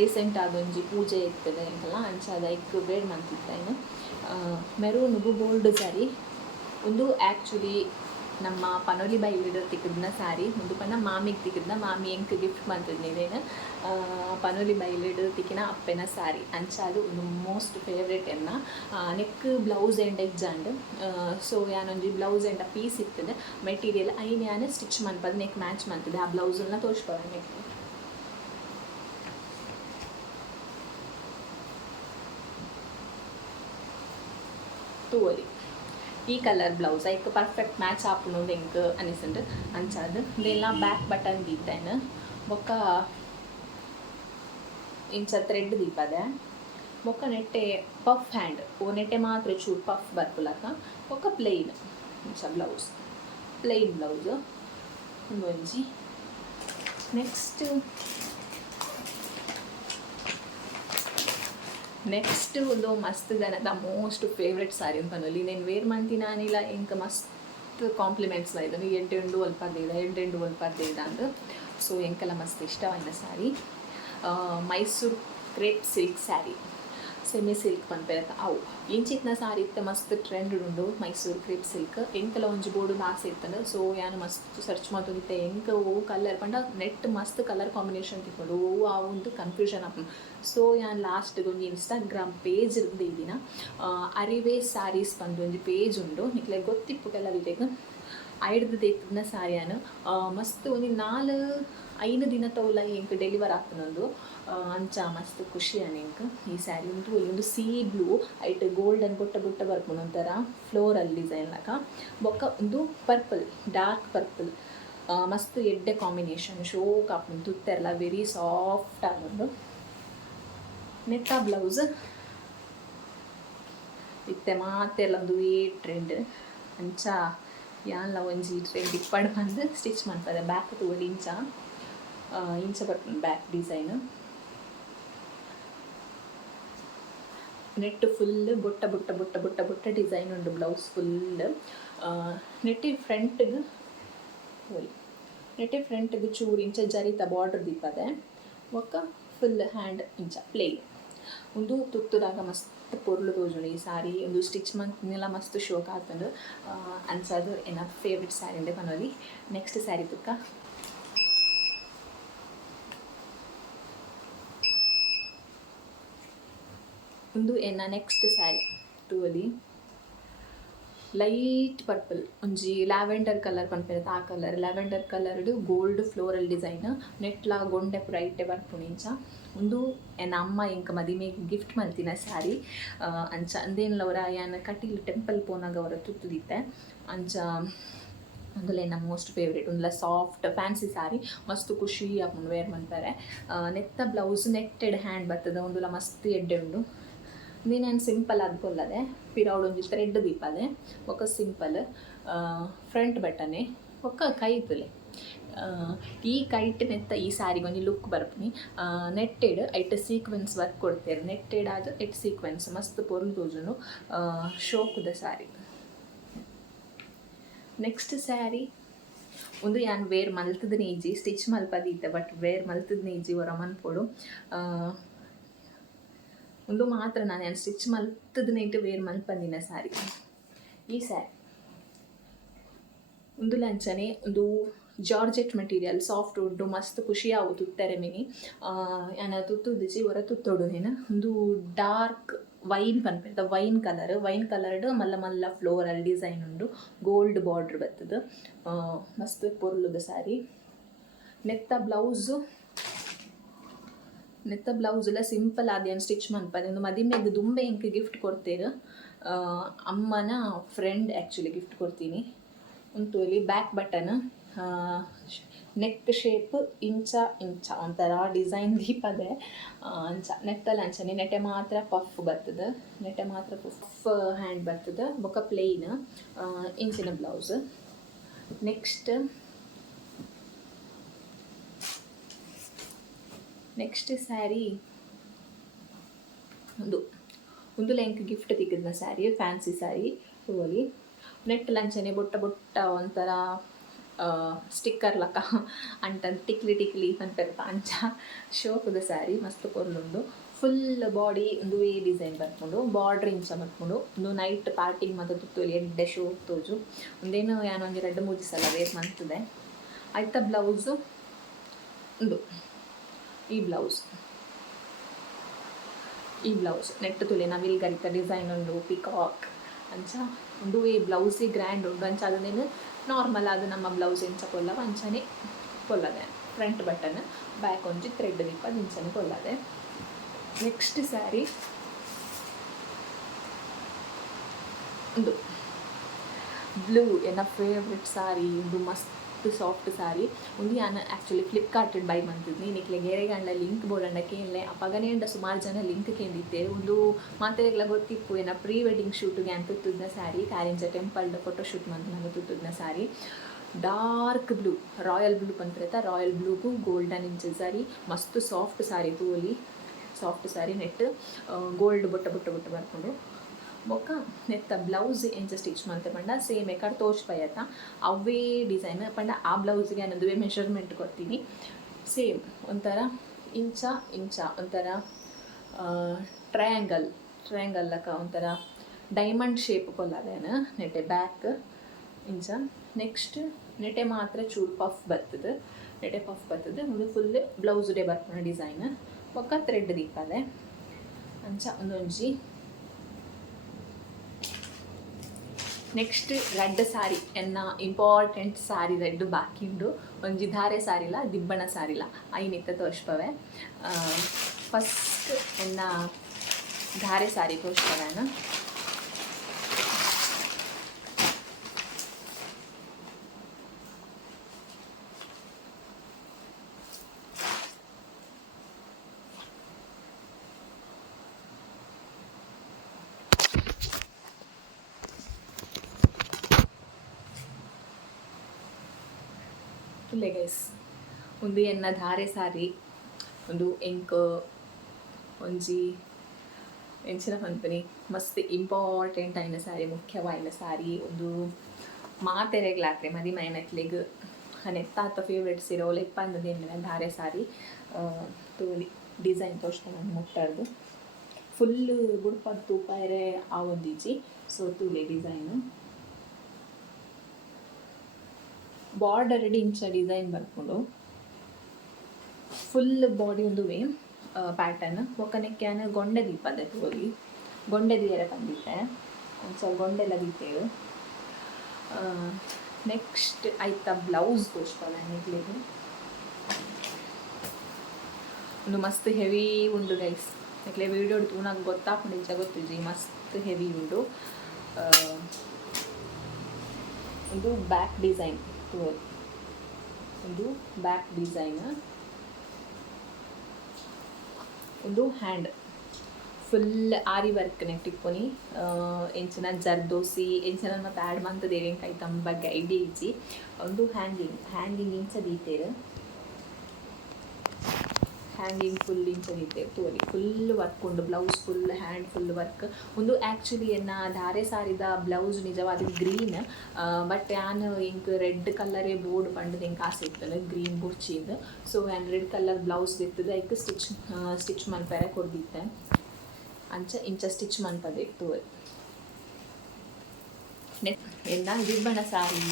ರೀಸೆಂಟ್ ಅದೊಂಜಿ ಪೂಜೆ ಇರ್ತದೆ ಎಂಕಲ್ಲ ಅಂಚಾದ ಇಕ್ಕು ವೇರ್ ಮಾಡ್ತಿದ್ದೆ ಇನ್ನು ಮೆರೂನಿಗೂ ಗೋಲ್ಡ್ ಝರಿ ಒಂದು ಆ್ಯಕ್ಚುಲಿ ನಮ್ಮ ಪನೋಲಿ ಬೈಲಿಡು ತಿಕ್ಕಿದ್ನ ಸ್ಯಾರಿ ಒಂದು ಪನ್ನ ಮಾಮಿಗೆ ತಿಕ್ಕಿದ್ನ ಮಾಮಿ ಎಂಕ್ ಗಿಫ್ಟ್ ಮಾಡ್ತಿದ್ನೇನು ಪನೋಲಿ ಬೈಲಿಡು ತಿಕ್ಕಿನ ಅಪ್ಪೆನ ಸ್ಯಾರಿ ಅಂಚಾದು ಒಂದು ಮೋಸ್ಟ್ ಫೇವ್ರೇಟ್ ಎನ್ನ ನೆಕ್ ಬ್ಲೌಸ್ ಎಂಡ ಎಕ್ಸಾಂಡ್ ಸೊ ಯಾನೊಂದು ಬ್ಲೌಸ್ ಎಂಡ ಪೀಸ್ ಇರ್ತದೆ ಮೆಟೀರಿಯಲ್ ಐನು ಯಾನು ಸ್ಟಿಚ್ ಮಾಡ್ಬೋದು ನೆಕ್ ಮ್ಯಾಚ್ ಮಾಡ್ತದೆ ಆ ಬ್ಲೌಸನ್ನ ತೋರಿಸ್ಬೋದು ನೆಕ್ ತೋಲಿ ಈ ಕಲರ್ ಬ್ಲೌಸ್ ಐಕ್ ಪರ್ಫೆಕ್ಟ್ ಮ್ಯಾಚ್ ಆಪುನು ಎಂಕ್ ಅನಿಸುಂಡು ಅಂಚಾದು ಇದೆಲ್ಲ ಬ್ಯಾಕ್ ಬಟನ್ ದೀತೇನು ಬೊಕ್ಕ ಇಂಚ ಥ್ರೆಡ್ ದೀಪದೆ ಬೊಕ್ಕ ನೆಟ್ಟೆ ಪಫ್ ಹ್ಯಾಂಡ್ ನೆಟ್ಟೆ ಮಾತ್ರ ಚೂರು ಪಫ್ ಬರ್ಪುಲಕ ಬೊಕ್ಕ ಪ್ಲೇನ್ ಇಂಚ ಬ್ಲೌಸ್ ಪ್ಲೇನ್ ಬ್ಲೌಸ್ ಒಂಜಿ ನೆಕ್ಸ್ಟ್ ಒಂದು ಮಸ್ತ್ ಜನದ ಮೋಸ್ಟ್ ಫೇವ್ರೆಟ್ ಸಾರಿ ಅಂತ ಪನೋಲಿ నేను ವೇರ್ ಮಾಡ್ತೀನಿ ನಾನಿಲ್ಲ ಇಂಕ ಮಸ್ತ್ ಕಾಂಪ್ಲಿಮೆಂಟ್ಸ್ ಇದನ್ನು ಎಂಟು ಒಲ್ಪರ್ದೇದ ಅಂದು ಸೊ ಎಂಕೆಲ್ಲ ಮಸ್ತ್ ಇಷ್ಟವಾದ sari Mysuru crepe silk sari semi silk ಪನ್ಪೆರತ ಅವು ಇಂಚಿತ್ನ ಸಾರಿ ಇತ್ತೆ ಮಸ್ತ್ ಟ್ರೆಂಡ್ ಉಂಡು ಮೈಸೂರು ಕ್ರೇಪ್ ಸಿಲ್ಕ್ ಎಂಕೆಲ್ಲ ಒಂಜಿ ಬೋರ್ಡು ಆಸೆ ಇರ್ತದೆ ಸೊ ಯಾನು ಮಸ್ತ್ ಸರ್ಚ್ ಮಾಡ್ತಿದ್ದೆ ಎಂಕ ಓ ಕಲರ್ ಪಂಡ ನೆಟ್ ಮಸ್ತ್ ಕಲರ್ ಕಾಂಬಿನೇಷನ್ ತಿಕ್ಕೊಂಡು ಆ ಒಂದು ಕನ್ಫ್ಯೂಷನ್ ಆಪುಂಡು ಸೊ ಯಾನು ಲಾಸ್ಟ್ಗೆ ಒಂದು ಇನ್ಸ್ಟಾಗ್ರಾಮ್ ಪೇಜ್ ಇರ್ದು ಇದೀನ ಅರಿವೇ ಸ್ಯಾರೀಸ್ ಬಂದು ಒಂದು ಪೇಜ್ ಉಂಡು ನಿಕ್ಲೆ ಗೊತ್ತಿಪ್ಪು ಕೆಲವಿದೆಗ ಐಡ್ದು ದೇತನ ಸಾರಿಯಾನು ಮಸ್ತ್ ಒಂದು 4-5 ದಿನ ತೌಲ ಎಂಕ್ ಡೆಲಿವರ್ ಆಗ್ತನೊಂದು ಅಂಚ ಮಸ್ತ್ ಖುಷಿ ಎಂಕ್ ಈ ಸ್ಯಾರಿ ಉಂಟು ಒಂದು ಸೀ ಬ್ಲೂ ಐಟ್ ಗೋಲ್ಡನ್ ಬುಟ್ಟ ಬರ್ಪುನು ಒಂಥರ ಫ್ಲೋರಲ್ ಡಿಸೈನ್ ಲಕ ಬೊಕ್ಕ ಒಂದು ಪರ್ಪಲ್ ಡಾರ್ಕ್ ಪರ್ಪಲ್ ಮಸ್ತ್ ಎಡ್ಡೆ ಕಾಂಬಿನೇಷನ್ ಶೋಕ್ ಆಪುಂಡು ತುತ್ತೆರ್ಲ ವೆರಿ ಸಾಫ್ಟ್ ಆಗೋದು ನೆತ್ತ ಬ್ಲೌಸ್ ಇತ್ತೆ ಮಾತೆಲ್ಲ ಒಂದು ಟ್ರೆಂಡ್ ಅಂಚ ಯಾನ್ಲ ಒಂಜಿ ಟ್ರೆಂಡ್ ಇಪ್ಪಡು ಬಂದು ಸ್ಟಿಚ್ ಮಾಡ್ತದೆ ಬ್ಯಾಕ್ ತೋಡಿ ಇಂಚ ಬರ್ಪುಂಡು ಬ್ಯಾಕ್ ಡಿಸೈನ್ ನೆಟ್ ಫುಲ್ ಬುಟ್ಟ ಬುಟ್ಟ ಬುಟ್ಟ ಬುಟ್ಟ ಬುಟ್ಟ ಡಿಸೈನ್ ಉಂಡು ಬ್ಲೌಸ್ ಫುಲ್. ನೆಟ್ಟಿ ಫ್ರಂಟ್ಗೆ ಚೂರು ಇಂಚ ಜರಿತ ಬಾರ್ಡರ್ ದಿಪ್ಪದೆ ಒಕ್ಕ ಫುಲ್ ಹ್ಯಾಂಡ್ ಇಂಚ ಪ್ಲೇನ್ ಒಂದು ತುತ್ತುದಾಗ ಮಸ್ತ್ ಪೊರ್ಲು ತೋಜುಂಡು ಈ ಸಾರಿ ಒಂದು ಸ್ಟಿಚ್ ಮಂತ್ನೆಲ್ಲ ಮಸ್ತ್ ಶೋಕ್ ಆತುಂಡು ಅನ್ಸದು ಏನ ಫೇವ್ರೆಟ್ ಸ್ಯಾರಿ ಅಂದೆ ಪನೊಲಿ. ನೆಕ್ಸ್ಟ್ ಸ್ಯಾರಿ ತುಕ್ಕ ಒಂದು ಎನ್ನ ನೆಕ್ಸ್ಟ್ ಸ್ಯಾರಿ ತೂವಲಿ ಲೈಟ್ ಪರ್ಪಲ್ ಒಂಜಿ ಲ್ಯಾವೆಂಡರ್ ಕಲರ್ ಪನ್ಪೆರತ್ತೆ ಆ colour lavender coloured gold floral design ನೆಟ್ಲ ಗೊಂಡೆ ಪೂರ ಐಟೆ ಬರ್ಪುಂಡು ಇಂಚ. ಒಂದು ಎನ್ನ ಅಮ್ಮ ಎಂಕ ಮದಿಮೆಗೆ ಗಿಫ್ಟ್ ಮಲ್ತಿನ ಸ್ಯಾರಿ ಅಂಚ ಅಂದೇನ್ಲವರ ಯಾನ ಕಟೀಲ್ ಟೆಂಪಲ್ ಪೋನಾಗ ಅವರ ತುತ್ತುದಿತ್ತೆ ಅಂಚ ಒಂದುಲ ಎನ್ನ ಮೋಸ್ಟ್ ಫೇವ್ರೇಟ್ ಒಂದುಲ ಸಾಫ್ಟ್ ಫ್ಯಾನ್ಸಿ ಸ್ಯಾರಿ ಮಸ್ತ್ ಖುಷಿ ಆಪುಂಡು ವೇರ್ ಮನ್ಪರೆ. ನೆತ್ತ ಬ್ಲೌಸ್ ನೆಟ್ಟೆಡ್ ಹ್ಯಾಂಡ್ ಬರ್ತದೆ ಒಂದುಲ ಮಸ್ತ್ ಎಡ್ಡೆ ಉಂಡು. ನೀನು ಸಿಂಪಲ್ ಆದ್ಕೊಲ್ಲದೆ ಪಿರೌಡ್ ಒಂಜಿ ಥ್ರೆಡ್ ದೀಪದೆ ಒಕ್ಕ ಸಿಂಪಲ್ ಫ್ರಂಟ್ ಬಟನೆ ಒಕ್ಕ ಕೈತುಲೆ ಈ ಕೈಟ್ ನೆತ್ತ ಈ ಸ್ಯಾರಿಗೆ ಒಂಜಿ ಲುಕ್ ಬರ್ಪುನಿ. ನೆಟ್ಟೆಡ್ ಐಟ್ ಸೀಕ್ವೆನ್ಸ್ ವರ್ಕ್ ಕೊಡ್ತೇವೆ ನೆಟ್ಟೆಡ್ ಆದ ಎಟ್ ಸೀಕ್ವೆನ್ಸ್ ಮಸ್ತ್ ಪೊರ್ಲು ತೋಜುನು ಶೋಕುದ ಸ್ಯಾರಿ. ನೆಕ್ಸ್ಟ್ ಸ್ಯಾರಿ ಒಂದು ಯಾನ್ ವೇರ್ ಮಲ್ತದ ಈಜಿ ಸ್ಟಿಚ್ ಮಲ್ಪದೀತೆ ಬಟ್ ವೇರ್ ಮಲ್ತದ ಈಜಿ ಹೊರ ಮನ್ಪೊಡು. ಒಂದು ಮಾತ್ರ ನಾನು ಸ್ಟಿಚ್ ಮಲ್ತದ ನೈಟ್ ವೇರ್ ಮಲ್ಪಂದಿನ ಸ್ಯಾರಿ ಈ ಸ್ಯಾರಿ. ಒಂದು ಲಂಚನೆ ಒಂದು ಜಾರ್ಜೆಟ್ ಮೆಟೀರಿಯಲ್ ಸಾಫ್ಟ್ ಉಂಡು ಮಸ್ತ್ ಖುಷಿ ಆವು ತುತ್ತಾರೆ ಮಿನಿ ಯಾನ ತುತ್ತುದಿಜಿ ಹೊರ ತುತ್ತೋಡು ನೇನು ಒಂದು ಡಾರ್ಕ್ ವೈನ್ ಪನ್ಪೆತ್ತ ವೈನ್ ಕಲರ್ಡ್ ಮಲ್ಲ ಮಲ್ಲ ಫ್ಲೋರಲ್ ಡಿಸೈನ್ ಉಂಡು ಗೋಲ್ಡ್ ಬಾರ್ಡ್ರ್ ಬರ್ತದೆ ಮಸ್ತ್ ಪೊರ್ಲುದ ಸ್ಯಾರಿ. ನೆತ್ತ ಬ್ಲೌಸ್ಲ ಸಿಂಪಲ್ ಆದ್ಯನ್ ಸ್ಟಿಚ್ ಮನ್ಪದೆ ಒಂದು ಮದಿಮೆಗೆ ದುಂಬೆ ಇಂಕ್ ಗಿಫ್ಟ್ ಕೊಡ್ತೇರು ಅಮ್ಮನ ಫ್ರೆಂಡ್ ಆ್ಯಕ್ಚುಲಿ ಗಿಫ್ಟ್ ಕೊಡ್ತೀನಿ. ಒಂದು ಇಲ್ಲಿ ಬ್ಯಾಕ್ ಬಟನ್ ನೆಕ್ ಶೇಪ್ ಇಂಚ ಒಂಥರ ಡಿಸೈನ್ ದೀಪದೆ ಅಂಚ ನೆಟ್ಟಲ್ಲಿ ಅಂಚನೆ ನೆಟೆ ಮಾತ್ರ ಪಫ್ ಬರ್ತದೆ ಪಫ್ ಹ್ಯಾಂಡ್ ಬರ್ತದೆ ಬೊಕ್ಕ ಪ್ಲೇನ್ ಇಂಚಿನ ಬ್ಲೌಸ್. ನೆಕ್ಸ್ಟ್ ಸ್ಯಾರಿ ಒಂದು ಲೆಂಕ್ ಗಿಫ್ಟ್ ತಿಕ್ಕಿದ್ನ ಸ್ಯಾರಿ ಫ್ಯಾನ್ಸಿ ಸ್ಯಾರಿ ಹೂವಲಿ ನೆಟ್ ಲಂಚನೆ ಬೊಟ್ಟ ಒಂಥರ ಸ್ಟಿಕ್ಕರ್ ಲಕ ಅಂಟಂದು ಟಿಕ್ಲಿ ಅಂತಿರ್ತ ಅಂಚ ಶೋಕುದ ಸ್ಯಾರಿ ಮಸ್ತ್ ಪೊರ್ಲುಂಡು. ಫುಲ್ ಬಾಡಿ ಒಂದು ವೇ ಡಿಸೈನ್ ಬರ್ಕೊಂಡು ಬಾರ್ಡ್ರ್ ಇಂಚ ಬರ್ಕೊಂಡು ಒಂದು ನೈಟ್ ಪಾರ್ಟಿಗೆ ಮತ್ತು ತುತ್ತೂಲಿ ಎಡ್ಡೆ ಶೋ ತೋಜು ಒಂದೇನು ಯಾನೊಂದು 2-3 ಸಲ ವೇರ್ ಮಂತದೆ ಆಯ್ತ. ಬ್ಲೌಸು ಒಂದು ಈ ಬ್ಲೌಸ್ ನೆಟ್ ತುಲೆ ನವಿಲ್ ಗರಿತ ಡಿಸೈನ್ ಉಂಡು ಪಿಕಾಕ್ ಅಂಚ ಒಂದು ಈ ಬ್ಲೌಸಿ ಗ್ರ್ಯಾಂಡ್ ಉಂಡು ಅಂಚ ಅದನ್ನೇನು ನಾರ್ಮಲ್ ಆದ ನಮ್ಮ ಬ್ಲೌಸ್ ಎಂಚ ಕೊಲ್ಲವ ಅಂಚನೆ ಕೊಲ್ಲದೆ ಫ್ರಂಟ್ ಬಟನ್ ಬ್ಯಾಕ್ ಒಂಜಿ ಥ್ರೆಡ್ ದಿಪ್ಪದ ಇಂಚನೆ ಕೊಲ್ಲದೆ. ನೆಕ್ಸ್ಟ್ ಸ್ಯಾರಿ ಒಂದು ಬ್ಲೂ ಎನ್ನ ಫೇವ್ರೆಟ್ ಸ್ಯಾರಿ ಒಂದು ಮಸ್ತ್ ಸಾಫ್ಟ್ ಸ್ಯಾರಿ ಒಂದು ನಾನು ಆ್ಯಕ್ಚುಲಿ ಫ್ಲಿಪ್ಕಾರ್ಟೆಡ್ ಬೈ ಮಂತಿದ್ನಿ ನಿಕ್ಲೆ ಗೆರೆಗಂಡ ಲಿಂಕ್ ಬೋರ್ಡಂಡ ಕೇಳಲೆ ಅಪಗನೆಂಡ ಸುಮಾರು ಜನ ಲಿಂಕ್ ಕೇಂದಿದ್ದೆ ಒಂದು ಮಾತೆರೆಗ್ಲ ಗೊತ್ತಿಪ್ಪು ಏನ ಪ್ರೀ ವೆಡ್ಡಿಂಗ್ ಶೂಟ್ಗೆ ಅಂತ ತುತ್ತುದ್ನ ಸ್ಯಾರಿ ಕಾರಿಂಜ ಟೆಂಪಲ್ಡ್ ಫೋಟೋಶೂಟ್ ಮಂತ್ ನಂಗೆ ತುತ್ತುದ್ನ sari dark blue royal blue ಪಂತ್ರತ ರಾಯಲ್ ಬ್ಲೂಗೂ ಗೋಲ್ಡನ್ ಇಂಚ ಸ್ಯಾರಿ ಮಸ್ತ್ ಸಾಫ್ಟ್ ಸ್ಯಾರಿ ತೂಲಿ ಸಾಫ್ಟ್ ಸ್ಯಾರಿ ನೆಟ್ ಗೋಲ್ಡ್ ಬೊಟ್ಟ ಬರ್ಕೊಂಡು ಬೊಕ್ಕ ನೆತ್ತ ಬ್ಲೌಸ್ ಎಂಚ ಸ್ಟಿಚ್ ಮಾಡ್ತೆ ಪಂಡ ಸೇಮ್ ಎಕಡೆ ತೋಚ್ಪಯ್ಯತ್ತ ಅವೇ ಡಿಸೈನ್ ಪಂಡ ಆ ಬ್ಲೌಸ್ಗೆ ಅನ್ನೋದುವೆ ಮೆಷರ್ಮೆಂಟ್ ಕೊಡ್ತೀನಿ ಸೇಮ್ ಒಂಥರ ಇಂಚ ಒಂಥರ ಟ್ರಯಾಂಗಲ್ ಲಕ ಒಂಥರ ಡೈಮಂಡ್ ಶೇಪ್ ಕೊಲ್ಲದೇನು ನೆಟೆ ಬ್ಯಾಕ್ ಇಂಚ. ನೆಕ್ಸ್ಟ್ ನೆಟೆ ಮಾತ್ರ ಚೂರು ಪಫ್ ಬರ್ತದೆ ಒಂದು ಫುಲ್ ಬ್ಲೌಸ್ ಡೇ ಬರ್ಪುನ ಡಿಸೈನ್ ಒಕ್ಕ ಥ್ರೆಡ್ ದೀಪದೆ ಅಂಚ ಒಂದೊಂಜಿ. ನೆಕ್ಸ್ಟ್ ರೆಡ್ ಸ್ಯಾರಿ ಎನ್ನ ಇಂಪಾರ್ಟೆಂಟ್ ಸ್ಯಾರಿ ರೆಡ್ ಬಾಕಿ ಉಂಡು ಒಂಜಿ ಧಾರೆ ಸ್ಯಾರಿಲ ದಿಬ್ಬಣ ಸ್ಯಾರಿಲ ಐನಿತ್ತ ತೋಚ್ಪವೆ. ಫಸ್ಟ್ ಎನ್ನ ಧಾರೆ ಸ್ಯಾರಿ ತೋಚ್ಪವೇನು ತುಲೆ ಗೈಸ್ ಒಂದು ಎನ್ನ ಧಾರೆ ಸ್ಯಾರಿ ಒಂದು ಎಂಕ್ ಒಂಜಿ ಎಂಚಿನ ಪನ್ಪನಿ ಮಸ್ತ್ ಇಂಪಾರ್ಟೆಂಟ್ ಆಯ್ನ ಸಾರಿ ಮುಖ್ಯವಾಯಿನ ಸಾರಿ ಒಂದು ಮಾತೆರೆಗ್ಲಾತ್ರೆ ಮದಿ ಮೈನಕ್ಲೆಗ್ ನೆತ್ತಾತ ಫೇವ್ರೆಟ್ ಸೀರೆ ಒಲೆಗ್ ಪಂದದೇನು ಧಾರೆ ಸಾರಿ ತೋಲಿ ಡಿಸೈನ್ ತೋರಿಸ್ತಾ ನಾನು ಮುಟ್ಟಾರ್ದು ಫುಲ್ ಬುಡ್ಪದ ತೂಪಾಯರೆ ಆ ಒಂದಿಜಿ ಸೊ ತೂಲೆ ಡಿಸೈನು ಬಾರ್ಡರ್ ಇಂಚ ಡಿಸೈನ್ ಬರ್ಕೊಂಡು ಫುಲ್ ಬಾಡಿ ಒಂದುವೆ ಪ್ಯಾಟರ್ನ್ ಒಕ್ಕನೆಕ್ಕ್ಯಾನ ಗೊಂಡೆ ದೀಪದ ತೋರಿ ಗೊಂಡೆ ದೀರೆ ಬಂದಿತ್ತೆ ಒಂದ್ಸಲ ಗೊಂಡೆಲ್ಲ ದೀತೇಳು ನೆಕ್ಸ್ಟ್ ಆಯ್ತಾ ಬ್ಲೌಸ್ ತೋರಿಸ್ತಾಳೆ ನೆಕ್ಲೆಗೆ ಒಂದು ಮಸ್ತ್ ಹೆವಿ ಉಂಡು ಗೈಸ್ ನೆಕ್ಲೆ ವೀಡಿಯೋ ಹಿಡ್ತು ನಂಗೆ ಗೊತ್ತಾಗ್ಕೊಂಡು ನಿಜ ಗೊತ್ತಿದ್ರಿ ಮಸ್ತ್ ಹೆವಿ ಉಂಡು ಒಂದು ಬ್ಯಾಕ್ ಡಿಸೈನ್ ಒಂದು ಬ್ಯಾಕ್ ಡಿಸೈನ್ ಒಂದು ಹ್ಯಾಂಡ್ ಫುಲ್ ಆರಿ ವರ್ಕ್ ನೆಟ್ಟಿಪ್ಪುನಿ ಎಂಚಿನ ಜರ್ದೋಸಿ ಎಂಚಿನ ಮತ್ತು ಆ್ಯಡ್ ಮಂತದೇರಿ ಕೈತಮ್ಮ ಬಗ್ಗೆ ಐಡಿಯಾ ಇಜ್ಜಿ ಒಂದು ಹ್ಯಾಂಗಿಂಗ್ ಇಂಚ ದೀತೇರು ಹ್ಯಾಂಗಿಂಗ್ ಫುಲ್ ಇಂಚ ದೀತೇರು ತೋರಿ ಫುಲ್ ವರ್ಕ್ ಉಂಡು blouse full hand full work ಒಂದು ಆ್ಯಕ್ಚುಲಿ ಎನ್ನ ಧಾರೆ ಸಾರಿದ ಬ್ಲೌಸ್ ನಿಜವಾದ ಗ್ರೀನ್ ಬಟ್ ನಾನು ಇಂಕ್ ರೆಡ್ ಕಲರೇ ಬೋರ್ಡ್ ಪಂಡದು ಇಂಕ್ ಆಸೆ ಇತ್ತಲ್ಲ ಗ್ರೀನ್ ಬುರ್ಚಿಂದು ಸೊ ನಾನು ರೆಡ್ ಕಲರ್ ಬ್ಲೌಸ್ ಇರ್ತದೆ ಐಕ್ ಸ್ಟಿಚ್ ಮನ್ಪೇರೆ ಕೊಡ್ದಿತ್ತೆ ಅಂಚ ಇಂಚ ಸ್ಟಿಚ್ ಮನ್ಪದೆ ತೋರಿ ಎಲ್ಲ ರಿಬ್ಬಣ ಸಾರಿ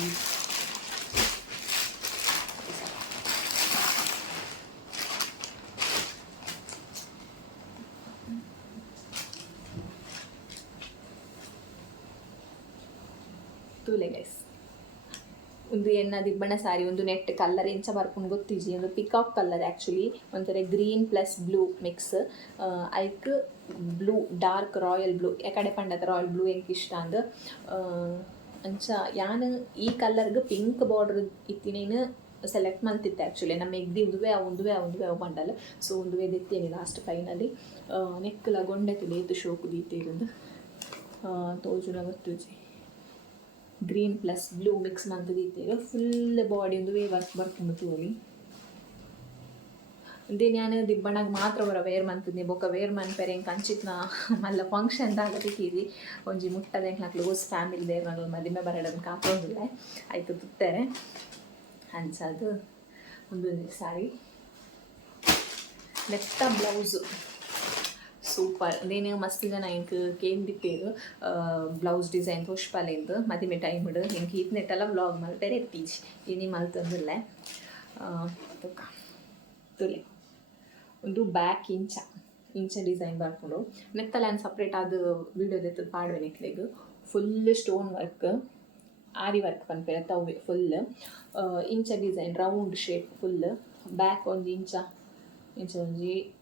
ತೂಲೆ ಗೈಸ್ ಒಂದು ಎನ್ನ ದಿಬ್ಬಣ ಸಾರಿ ಒಂದು ನೆಟ್ ಕಲರ್ ಎಂಚ ಬರ್ಕೊಂಡು ಗೊತ್ತಿಜಿ ಒಂದು ಪಿಕಾಕ್ ಕಲರ್ ಆ್ಯಕ್ಚುಲಿ ಒಂಥರ green plus blue mix hike blue dark royal blue ಕಡೆ ಪಂಡದ ರಾಯಲ್ ಬ್ಲೂ ಎಂಕ್ ಇಷ್ಟ ಅಂದು ಅಂಚ ಯಾನು ಈ ಕಲರ್ಗೆ ಪಿಂಕ್ ಬಾರ್ಡರ್ ಇತ್ತಿನೇನು ಸೆಲೆಕ್ಟ್ ಮಾಡ್ತಿತ್ತೆ ಆ್ಯಕ್ಚುಲಿ ನಮ್ಮ ಎಗ್ದಿ ಒಂದುವೆ ಅವು ಪಂಡಲ್ಲ ಸೊ ಒಂದುವೆ ದಿತ್ತೇನೆ ಲಾಸ್ಟ್ ಫೈನಲಿ ನೆಕ್ಕಲ ಗೊಂಡೆ ತುಲೇದು ಶೋಕು ದೀತೇರುಂದು ತೋಜುನ ಗೊತ್ತುಜಿ ಗ್ರೀನ್ ಪ್ಲಸ್ ಬ್ಲೂ ಮಿಕ್ಸ್ ಮಂತ್ ದೀತೇರು ಫುಲ್ ಬಾಡಿ ಒಂದು ವರ್ಕ್ ಬರ್ಕೊಂಡು ತೋಲಿ ಅಂದೇ ನಾನು ದಿಬ್ಬಣ್ಣಗೆ ಮಾತ್ರ ಅವರ ವೇರ್ ಮಂತದ್ನಿ ಬೊಕ್ಕ ವೇರ್ ಮನ್ಪೆರೆ ಹೆಂಗೆ ಕಂಚಿತ್ನ ಮಲ್ಲ ಫಂಕ್ಷನ್ ಆಗಬೇಕಿರಿ ಒಂಜಿ ಮುಟ್ಟದ ಹೆಂಗೆ ಕ್ಲೋಸ್ ಫ್ಯಾಮಿಲಿ ದೇರ್ ನಾನು ಮದುವೆ ಬರಡೋದನ್ನ ಕಾಪೋದಿಲ್ಲ ಆಯಿತು ತುತ್ತಾರೆ ಅನ್ಸದು ಒಂದು ಸಾರಿ ನೆತ್ತ ಬ್ಲೌಸು ಸೂಪರ್ ಅದೇನು ಮಸ್ತ್ ಜನ ಹಿಂಗೆ ಕೇಂದಿತ್ತೇರು ಬ್ಲೌಸ್ ಡಿಸೈನ್ ಪುಷ್ಪಾಲೆಂದು ಮದುವೆ ಟೈಮ್ ಇಡು ಹಿಂಗೆ ನೆಟ್ಟೆಲ್ಲ ವ್ಲಾಗ್ ಮಲ್ಪೇರೆ ಎತ್ತೀಜಿ ಏನಿ ಮಲ್ತಂದಿಲ್ಲ ತುಲೆ ಒಂದು ಬ್ಯಾಕ್ ಇಂಚ ಡಿಸೈನ್ ಬರ್ಕೊಂಡು ನೆತ್ತಲ್ಲ ನಾನು ಸಪ್ರೇಟ್ ಅದು ವೀಡಿಯೋದ ಪಾಡುವೆ ನೆಕ್ಲೆಗ್ full stone work aari work ಪನ್ಪೇರೆ ತವ್ವೆ ಫುಲ್ ಇಂಚ design round shape full back ಒಂದು ಇಂಚ ಒಂಜಿ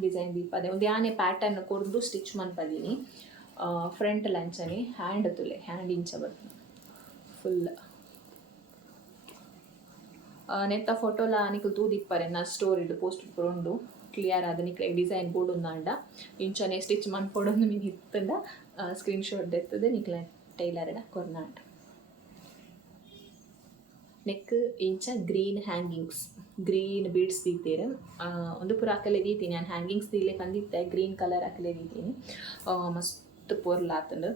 ಡಿಸೈನ್ ದೀಪದೆ ಒಂದು ಯಾನೆ ಪ್ಯಾಟರ್ನ್ ಕೊಡ್ದು ಸ್ಟಿಚ್ ಮನ್ಪದೀನಿ ಫ್ರಂಟ್ ಲಂಚನೆ ಹ್ಯಾಂಡ್ ತುಲೆ ಹ್ಯಾಂಡ್ ಇಂಚ ಬರ್ತದೆ ಫುಲ್ ನೆತ್ತ ಫೋಟೋಲ ನಿಖಲ್ ತೂದಿಪ್ಪರೆ ನಾ ಸ್ಟೋರಿಡು ಪೋಸ್ಟ್ ಕೊಡು ಕ್ಲಿಯರ್ ಆದ ನಿಕ್ಲೆ ಡಿಸೈನ್ ಬೋರ್ಡು ಅಂಡ ಇಂಚನೆ ಸ್ಟಿಚ್ ಮನ್ಪೊಡೊಂದು ಮೀನು ಹಿತ್ತಂಡ ಸ್ಕ್ರೀನ್ಶಾಟ್ ದೆತ್ತದು ನಿಕ್ಲೆ ಟೈಲರ್ಡ ಕೊರ್ನಾಟ ನೆಕ್ ಇಂಚ ಗ್ರೀನ್ ಹ್ಯಾಂಗಿಂಗ್ಸ್ ಗ್ರೀನ್ ಬೀಡ್ಸ್ ದೀತೇರು ಒಂದು ಪೂರ ಅಕ್ಕಲೆ ದೀತೀನಿ ನಾನು ಹ್ಯಾಂಗಿಂಗ್ಸ್ ದೀಲೆ ಕಂದಿತ್ತೆ ಗ್ರೀನ್ ಕಲರ್ ಅಕ್ಕಲೆ ದೀತೀನಿ ಮಸ್ತ್ ಪೊರ್ಲಾತಂಡು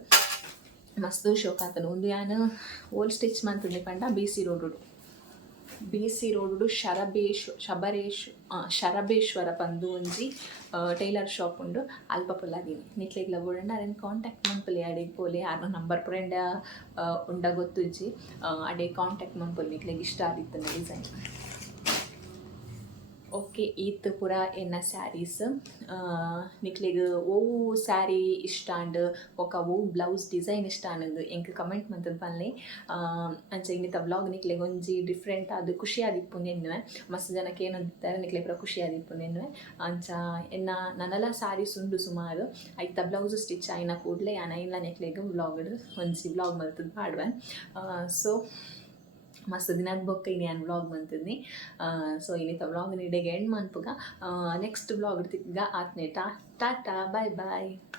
ಮಸ್ತ್ ಶೋಕ್ ಆತನು ಒಂದು ಯಾನು ಓಲ್ ಸ್ಟಿಚ್ ಮಂತಂದು ಪಂಡ ಬಿ ಸಿ ರೋಡು ಶರಬೇಶ್ವರ ಬಂದು ಒಂಜಿ ಟೈಲರ್ ಶಾಪ್ ಉಂಡು ಅಲ್ಪ ಪುಲ್ಲಾದೀನಿ ನಿಕ್ಲೆಗ್ಲ ಬೋಡಂಡ ಅದೇನು ಕಾಂಟ್ಯಾಕ್ಟ್ ಮನ್ಪುಲಿ ಅಡೆ ಪೋಲೆ ಯಾರು ನಂಬರ್ ಪುರೆಂಡ ಉಂಡ ಗೊತ್ತುಜ್ಜಿ ಅಡೆ ಕಾಂಟ್ಯಾಕ್ಟ್ ಮನ್ಪುಲಿ ನಿಕ್ಲೆಗ್ ಇಷ್ಟ ಆದಿತ್ತು ಡಿಸೈನ್ ಓಕೆ ಈತ್ ಪೂರ ಎನ್ನ ಸ್ಯಾರೀಸ್ ನಿಕ್ಲೆಗ್ ಓವು ಸ್ಯಾರಿ ಇಷ್ಟ ಅಂಡ್ ಒಕ್ಕ ಓವು ಬ್ಲೌಸ್ ಡಿಸೈನ್ ಇಷ್ಟ ಅನ್ನೋದು ಎಂಕ್ ಕಮೆಂಟ್ ಮಂತದ ಪನ್ಲೆ ಅಂಚ ಇನ್ನಿತ ವ್ಲಾಗ್ ನಿಕ್ಲೆಗ್ ಒಂಜಿ ಡಿಫ್ರೆಂಟ್ ಅದು ಖುಷಿ ಆದಿಪ್ಪುಂಡು ಎನ್ನುವೆ ಮಸ್ತ್ ಜನಕ್ಕೆ ಏನಂತಾರೆ ನಿಕ್ಲೆ ಪೂರ ಖುಷಿ ಆದಿಪ್ಪುಂಡು ಎನ್ನುವೆ ಅಂಚ ಎನ್ನ ನನ್ನಲ ಸ್ಯಾರೀಸ್ ಉಂಡು ಸುಮಾರು ಐತ ಬ್ಲೌಸ್ ಸ್ಟಿಚ್ ಆಯ್ನ ಕೂಡಲೇ ಆಯ್ನ ನೆಕ್ಲೆಗ್ ವ್ಲಾಗ್ ಒಂಜಿ ವ್ಲಾಗ್ ಮಲ್ತದ ಪಾಡ್ವೆ ಸೊ ಮಸ್ತ್ ದಿನದ ಬೊಕ್ಕ ಇನ್ನು ನಾನು ವ್ಲಾಗ್ ಬಂತಿದ್ನಿ ಸೊ ಇನ್ನಿತ ವ್ಲಾಗ್ ನಿಡೆಗೆ ಎಂಡ್ ಮನ್ಪುಗ ನೆಕ್ಸ್ಟ್ ವ್ಲಾಗ್ ತಿಕ್ಕ ಆತ್ನೆ ಟಾಟಾ ಬಾಯ್ ಬಾಯ್.